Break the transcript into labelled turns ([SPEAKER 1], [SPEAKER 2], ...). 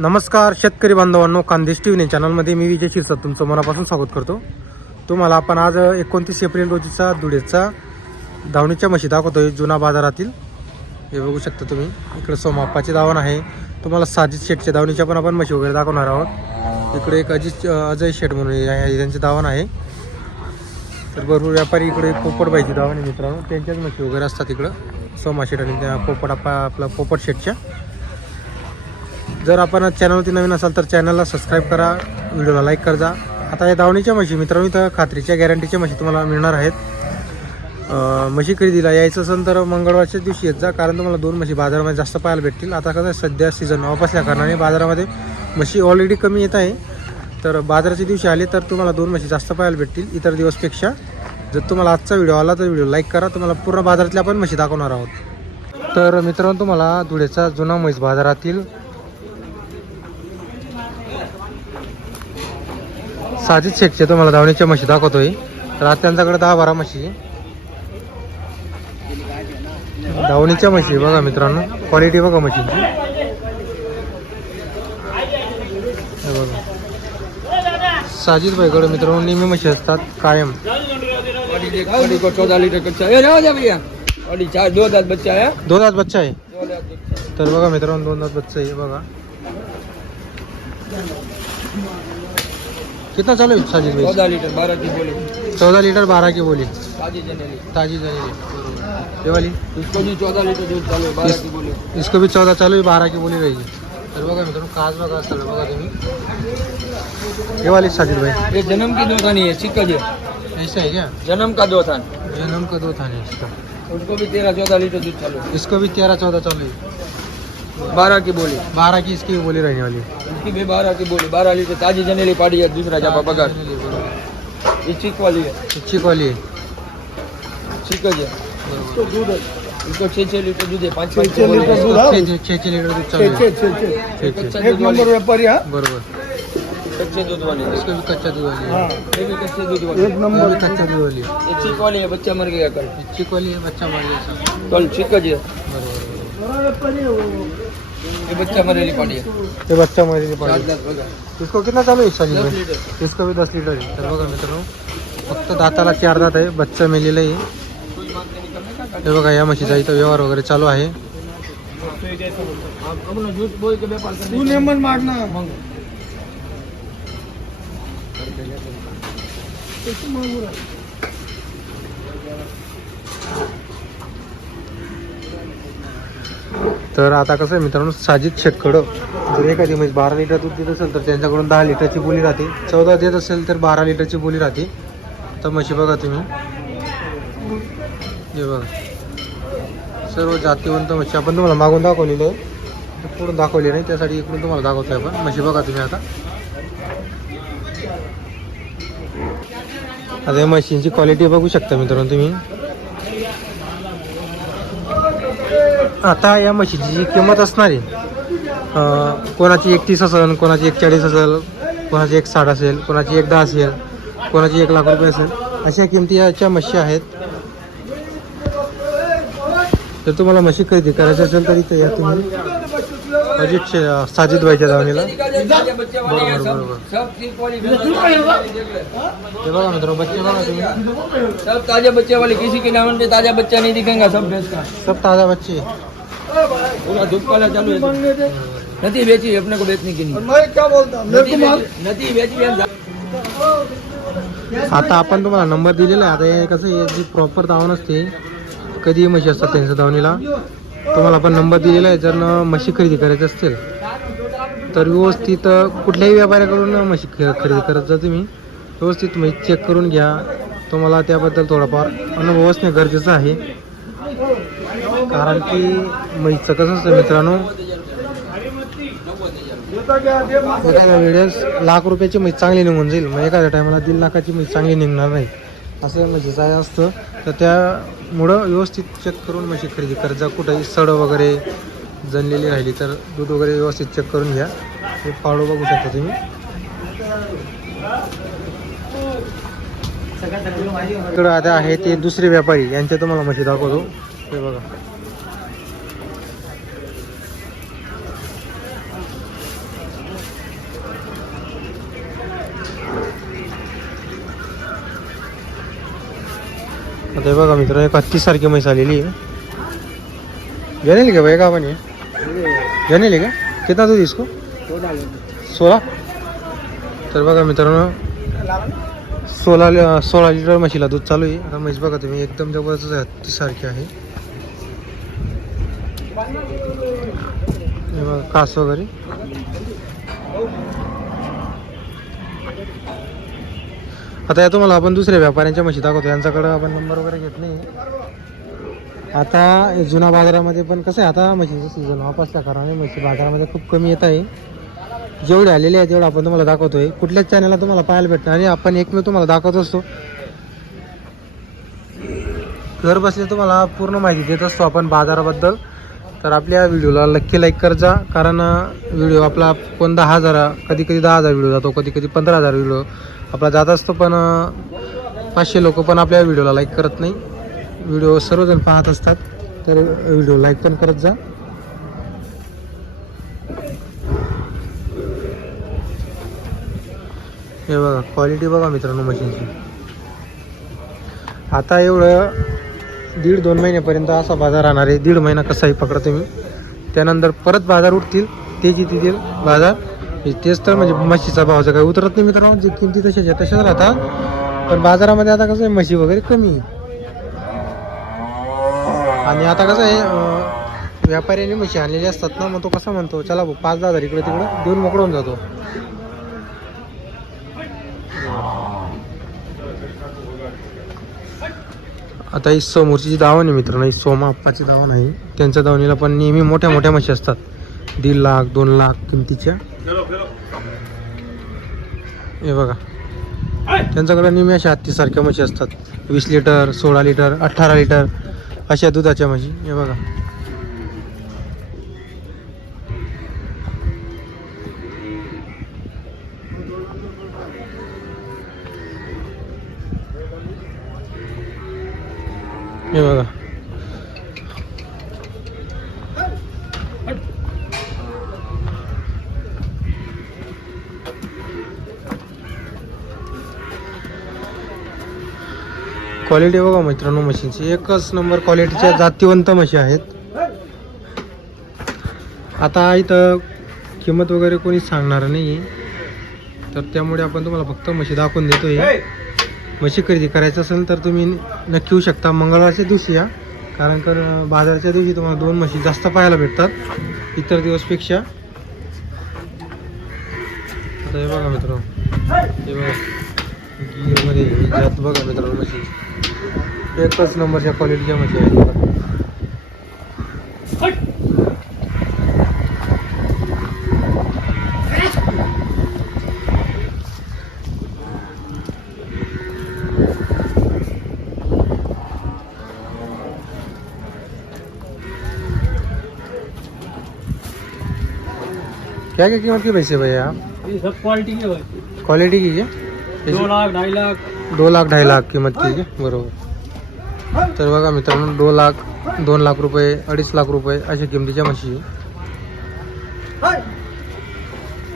[SPEAKER 1] नमस्कार शेतकरी बांधवांनो खानदेश टी व्ही चॅनलमध्ये मी विजय शिरसाट तुमचं मनापासून स्वागत करतो. तुम्हाला आपण आज एकोणतीस एप्रिल रोजीचा धुळेचा धावणीच्या म्हशी दाखवतोय जुना बाजारातील. हे बघू शकता तुम्ही. इकडे सोमाप्पाचे दावण आहे. तुम्हाला साजिद शेटच्या दावणीच्या पण आपण म्हशी वगैरे दाखवणार आहोत. इकडे एक अजित अजय शेट म्हणून त्यांचे दावण आहे. तर भरपूर व्यापारी इकडे पोपटबाईची दावण आहे मित्रांनो. त्यांच्याच म्हशी वगैरे असतात इकडं. सोमा शेट आणि त्या पोपट आपला पोपट शेटच्या जर आपण चॅनलवरती नवीन असाल तर चॅनलला सबस्क्राईब करा व्हिडिओला लाईक कर जा आता या दावणीच्या म्हशी मित्रांनो इथं खात्रीच्या गॅरंटीच्या म्हशी तुम्हाला मिळणार आहेत. म्हशी खरेदीला यायचं असेल तर मंगळवारच्याच दिवशी येत जा कारण तुम्हाला दोन म्हशी बाजारामध्ये जास्त पाहायला भेटतील. आता कसं सध्या सीझन ऑफ असल्या कारणाने बाजारामध्ये म्हशी ऑलरेडी कमी येत आहे. तर बाजाराच्या दिवशी आले तर तुम्हाला दोन म्हशी जास्त पाहायला भेटतील इतर दिवसपेक्षा. जर तुम्हाला आजचा व्हिडिओ आला तर व्हिडिओ लाईक करा. तुम्हाला पूर्ण बाजारातल्या पण म्हशी दाखवणार आहोत. तर मित्रांनो तुम्हाला धुळेचा जुना म्हैस बाजारातील साजिद शेखचे तुम्हाला धावणीच्या म्हशी दाखवतोय. तर आज त्यांच्याकडे दहा बारा म्हशी. आहे. धावणीच्या म्हशी आहे बघा मित्रांनो. क्वालिटी बघा म्हशींची. बघा. साजिद भाईकडे मित्रांनो. नेहमी म्हशी असतात. कायम.
[SPEAKER 2] दो दांत बच्चा
[SPEAKER 1] दोन दात बच्चा आहे. तर बघा मित्रांनो दोन दात बच्चा आहे. बघा. कितना चालू साजिद भाई?
[SPEAKER 2] चौदह लीटर बारह की बोली।
[SPEAKER 1] चौदा लिटर बारा की बोली।
[SPEAKER 2] ताजी जनेली
[SPEAKER 1] ताजी बरोबर ये वाली
[SPEAKER 2] इसको भी चौदह लीटर दूध चालू है बारह की बोली।
[SPEAKER 1] इसको भी चौदा चालू आहे बारा की बोली रहेगी। तर बघा मित्रांनो काच बघा सगळं बघा तुम्ही ये वाली साजिद भाई।
[SPEAKER 2] ये जन्म की दो थानी है सिक्का जी।
[SPEAKER 1] ऐसा है क्या?
[SPEAKER 2] जन्म का दो थान
[SPEAKER 1] जन्म का दो थाने इसका।
[SPEAKER 2] उसको भी तेरह चौदह लीटर दूध चालू
[SPEAKER 1] इसको भी तेरह चौदह चालू है
[SPEAKER 2] है। बारह की बोली।
[SPEAKER 1] बारह की इसकी बोली रहने वाली।
[SPEAKER 2] इसकी भी बारह की बोली। बारह लीटर ताजी जनेली पाड़ी है दूसरा जापा पगार। ये चिक वाली है।
[SPEAKER 1] चिक वाली है।
[SPEAKER 2] चिक जी
[SPEAKER 1] बरोबर
[SPEAKER 2] दूध है। इसको छः छः लीटर दूध है पाँच पाँच
[SPEAKER 3] छः लीटर दूध है?
[SPEAKER 1] छे छे छे लीटर दूध चालू है। छे छे
[SPEAKER 2] कच्चा
[SPEAKER 3] एक नंबर व्यापारी हा?
[SPEAKER 1] बरोबर।
[SPEAKER 2] कच्चे दूध वाली
[SPEAKER 1] इसको भी कच्चा दूध वाली
[SPEAKER 3] हा.
[SPEAKER 1] है।
[SPEAKER 2] ये भी कच्चे दूध वाली
[SPEAKER 3] एक नंबर।
[SPEAKER 1] कच्चा दूध वाली है।
[SPEAKER 2] ये चिक वाली है बच्चा मर गया कल।
[SPEAKER 1] चिक वाली है बच्चा मार गया।
[SPEAKER 2] कल चिक जी है।
[SPEAKER 1] बरोबर।
[SPEAKER 2] ये बच्चा मरेली पाड़ी है
[SPEAKER 1] बच्चा इसको कितना चालू
[SPEAKER 2] दस
[SPEAKER 1] भाई
[SPEAKER 2] लीटर
[SPEAKER 1] इसको भी दस लिटर आहे. तर बघा मित्रांनो फक्त दाताला चार दात आहे बच्चा मेलेलं आहे. हे बघा या म्हशीचा इथं व्यवहार वगैरे चालू आहे.
[SPEAKER 2] आप अपना झूठ बोल के व्यापार करने
[SPEAKER 3] तू नेमन
[SPEAKER 2] मग
[SPEAKER 1] तर आता कसं आहे मित्रांनो साजिद शेटकडं जर एखादी म्हणजे बारा लिटर दूध देत असेल तर त्यांच्याकडून दहा लिटरची बोली राहते. चौदा देत असेल तर बारा लिटरची बोली राहते. तर म्हशी बघा तुम्ही. हे बघा. सर्व जातीवंत म्हशी. आपण तुम्हाला मागून दाखवलेलं आहे. पुढून दाखवली नाही त्यासाठी इकडून तुम्हाला दाखवतोय आपण. म्हशी बघा तुम्ही आता. आता या म्हशींची क्वालिटी बघू शकता मित्रांनो तुम्ही. आता या म्हशीची जी किंमत असणार आहे कोणाची एक तीस असेल कोणाची एक चाळीस असेल कोणाची एक साठ असेल कोणाची एक दहा असेल कोणाची एक लाख रुपये असेल अशा किमती याच्या म्हशी आहेत. जर तुम्हाला म्हशी खरेदी करायची असेल तरी इथे या तुम्ही. अजित साजिद
[SPEAKER 2] वाली है
[SPEAKER 1] बरोबर,
[SPEAKER 2] सब
[SPEAKER 1] बरोबर. ते बघा मित्र बच्चे बघा तुम्ही.
[SPEAKER 2] सब ताजा बच्चे. वाले किसी के नाम पे ताजा बच्चा नहीं दिखेगा सब भैंस का
[SPEAKER 1] सब ताजा बच्चे
[SPEAKER 2] पूरा धूप वाला चालू है नदी बेची अपने को बेचने की नहीं।
[SPEAKER 3] मैं क्या बोलता मेरे
[SPEAKER 2] नदी बेची-
[SPEAKER 1] आता आपण तुम्हाला नंबर दिलेला आहे. आता हे कसं प्रॉपर दावण असते कधी म्हशी असतात त्यांच्या दावणीला तुम्हाला आपण नंबर दिलेला आहे जर म्हशी खरेदी करायचं असेल तर व्यवस्थित कुठल्याही व्यापाऱ्याकडून म्हशी ख- खरेदी करत जा तुम्ही. व्यवस्थित म्हशी चेक करून घ्या. तुम्हाला त्याबद्दल थोडाफार अनुभव असणे गरजेचं आहे. कारण की म्हैचं कसं असतं मित्रांनो एखाद्या वेळेस लाख रुपयाची म्हैस चांगली निघून जाईल मग एखाद्या टायमाला दीड लाखाची म्हैस चांगली निघणार नाही. असं म्हशीचं काय असतं. तर त्यामुळं व्यवस्थित चेक करून म्हशी खरेदी कर जा कुठंही सड वगैरे जणलेली राहिली तर दूध वगैरे व्यवस्थित चेक करून घ्या. हे पाळू बघू शकता तुम्ही. इकडं आता आहे ते दुसरे व्यापारी यांचे तुम्हाला म्हशी दाखवतो. हे बघा. आता बघा मित्र एक हत्तीस सारखी म्हैस आलेली आहे. घेणेली का भाई का आपण घेणेली का? कितना दूध इसको? सोळा. तर बघा मित्रांनो सोळा लि- सोळा लिटर म्हशीला दूध चालू आहे. आता म्हैस बघा तुम्ही एकदम जबरदस्त आहे. हत्ती सारखी आहे. हे बघा कास वगैरे. आता या तुम्हाला आपण दुसऱ्या व्यापाऱ्यांच्या म्हशी दाखवतो. यांच्याकडं आपण नंबर वगैरे घेत नाही. आता जुना बाजारामध्ये पण कसं आहे आता म्हशीचं सीझन ऑफ असल्या कारणाने म्हशी बाजारामध्ये खूप कमी येत आहे. जेवढे आलेले आहे तेवढं आपण तुम्हाला दाखवतोय. कुठल्याच चॅनलला तुम्हाला पाहायला भेटणार आणि आपण एकमेव तुम्हाला दाखवत असतो. घर बसले तुम्हाला पूर्ण माहिती देत असतो आपण बाजाराबद्दल. तर आपल्या व्हिडिओला नक्की लाईक कर जा कारण व्हिडिओ आपला कोण दहा हजार कधी कधी दहा हजार व्हिडिओ जातो कधी कधी पंधरा हजार व्हिडिओ आपला जात असतो पण पाचशे लोक पण आपल्या व्हिडिओला लाईक करत नाही. व्हिडिओ सर्वजण पाहत असतात तर व्हिडिओ लाईक पण करत जा. हे बघा क्वालिटी बघा मित्रांनो मशीनची. आता एवढं दीड दोन महिन्यापर्यंत असा बाजार राहणार आहे. दीड महिना कसाही पकडा तुम्ही. त्यानंतर परत बाजार उठतील. ते जिथील बाजार? तेच तर म्हणजे म्हशीचा भाव जर काही उतरत नाही मित्रांनो जे किमती तशाच आहे तशाच राहतात. पण बाजारामध्ये आता कसं आहे म्हशी वगैरे कमी आहे. आणि आता कसं आहे व्यापाऱ्यांनी व्यापाऱ्याने म्हशी आणलेली असतात ना मग तो कसा म्हणतो चला भाऊ पाच दहा हजार इकडे तिकडे देऊन मोकळून जातो. आता ही समोरची जी दावण आहे मित्रांनो ही सोमा अप्पाची दावण आहे. त्यांच्या दावणीला पण नेहमी मोठ्या मोठ्या मशी असतात. दीड लाख दोन लाख किमतीच्या. हे बघा. त्यांच्याकडे नेहमी अशा हत्तीसारख्या मशी असतात. वीस लिटर सोळा लिटर अठरा लिटर अशा दुधाच्या म्हशी. हे बघा. हे बघा. क्वालिटी बघा मित्रांनो म्हशींची एकच नंबर क्वालिटीच्या जातीवंत म्हशी आहेत. आता इथं किंमत वगैरे कोणी सांगणार नाही तर त्यामुळे आपण तुम्हाला फक्त म्हशी दाखवून देतोय. म्हशी खरेदी करायचं असेल तर तुम्ही नक्की येऊ शकता. मंगळवारच्या दिवशी या. कारण तर बाजारच्या दिवशी तुम्हाला दोन म्हशी जास्त पाहायला भेटतात. इतर दिवसपेक्षा. आता हे बघा मित्र हे बघा. गिरमध्ये जात बघा मित्रांनो म्हशी. एकच नंबरच्या क्वालिटीच्या म्हशी आहेत. क्या क्या कीमत की पैसे भैया?
[SPEAKER 2] ये सब क्वालिटी के होते
[SPEAKER 1] क्वालिटी की
[SPEAKER 2] दो लाख ढाई लाख।
[SPEAKER 1] दो लाख ढाई लाख किंमत की आहे बरोबर। तर बघा मित्रांनो दोन लाख दोन लाख रुपये अडीच लाख रुपये अशा किमतीच्या म्हशी.